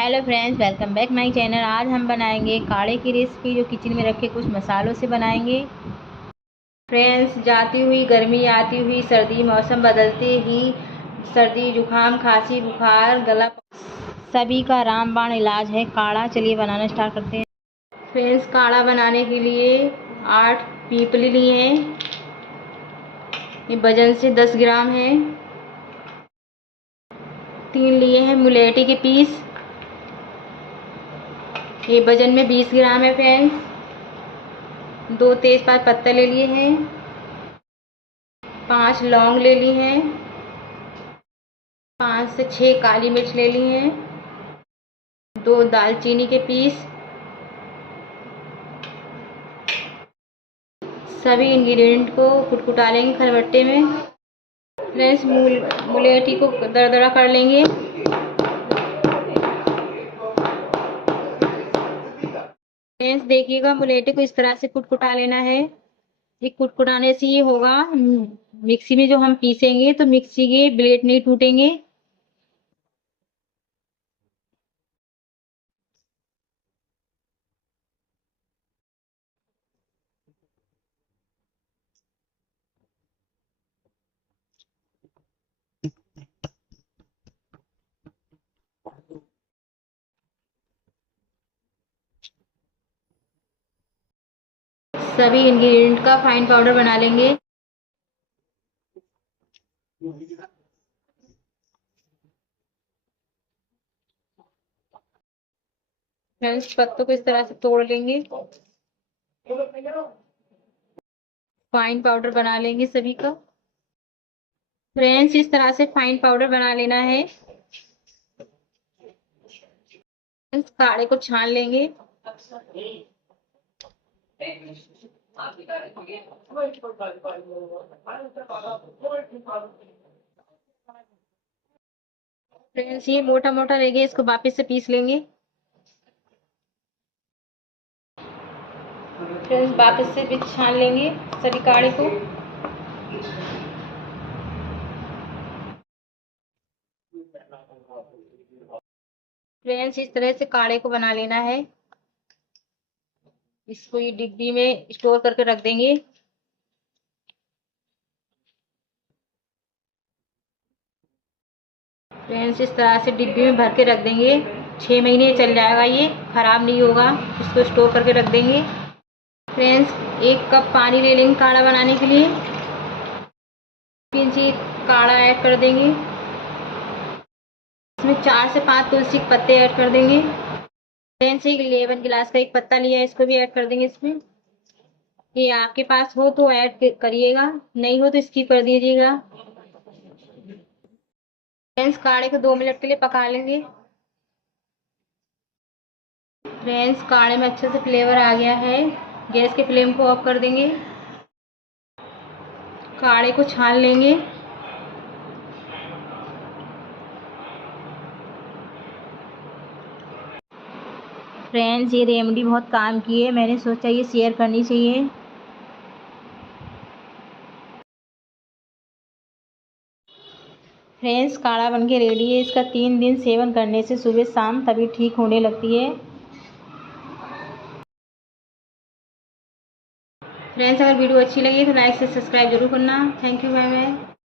Hello friends, welcome back my channel. आज हम बनाएंगे काढ़े की रेसिपी, जो किचन में रखे कुछ मसालों से बनाएंगे। फ्रेंड्स, जाती हुई गर्मी आती हुई सर्दी, मौसम बदलते ही सर्दी, जुकाम, खांसी, बुखार, गला, सभी का रामबाण इलाज है काढ़ा। चलिए बनाना स्टार्ट करते हैं। फ्रेंड्स, काढ़ा बनाने के लिए 8 पीपली लिए हैं। ये वजन से 10 ग्राम है। 3 लिए हैं मुलेठी के पीस, ये वजन में 20 ग्राम है। फ्रेंड्स, 2 तेजपात पत्ता ले लिए हैं, 5 लौंग ले ली हैं, 5 से 6 काली मिर्च ले ली हैं, 2 दालचीनी के पीस। सभी इंग्रेडिएंट को कुटकुटा लेंगे खलबट्टे में। फ्रेंड्स, मुलेठी को दरदरा कर लेंगे। फ्रेंड्स, देखिएगा, मुलेठी को इस तरह से कुटकुटा लेना है। ये कुटकुटाने से ये होगा, मिक्सी में जो हम पीसेंगे तो मिक्सी के ब्लेड नहीं टूटेंगे। सभी इंग्रेडिएंट का फाइन पाउडर बना लेंगे। फ्रेंड्स, पत्तों को इस तरह से तोड़ लेंगे, फाइन पाउडर बना लेंगे सभी का। फ्रेंड्स, इस तरह से फाइन पाउडर बना लेना है। काढ़े को छान लेंगे। फ्रेंड्स, ये मोटा मोटा रहेगा, इसको वापस से पीस लेंगे। फ्रेंड्स, वापस से भी छान लेंगे सभी काढ़े को। फ्रेंड्स, इस तरह से काढ़े को बना लेना है। इसको ये डिब्बी में स्टोर करके रख देंगे। फ्रेंड्स, इस तरह से डिब्बी में भर के रख देंगे। 6 महीने चल जाएगा, ये खराब नहीं होगा। इसको स्टोर करके रख देंगे। फ्रेंड्स, 1 कप पानी ले लेंगे काढ़ा बनाने के लिए। 3 इंची काढ़ा ऐड कर देंगे। इसमें 4 से 5 तुलसी के पत्ते ऐड कर देंगे। फ्रेंड्स, 11 गिलास का एक पत्ता लिया है, इसको भी ऐड कर देंगे इसमें। ये आपके पास हो तो ऐड करिएगा, नहीं हो तो स्किप कर दीजिएगा। फ्रेंड्स, काढ़े को 2 मिनट के लिए पका लेंगे। फ्रेंड्स, काढ़े में अच्छे से फ्लेवर आ गया है। गैस के फ्लेम को ऑफ कर देंगे। काढ़े को छान लेंगे। फ्रेंड्स, ये रेमेडी बहुत काम की है, मैंने सोचा ये शेयर करनी चाहिए। फ्रेंड्स, काढ़ा बनके रेडी है। इसका 3 दिन सेवन करने से सुबह शाम तबीयत ठीक होने लगती है। फ्रेंड्स, अगर वीडियो अच्छी लगी तो लाइक से सब्सक्राइब जरूर करना। Thank you, bye bye.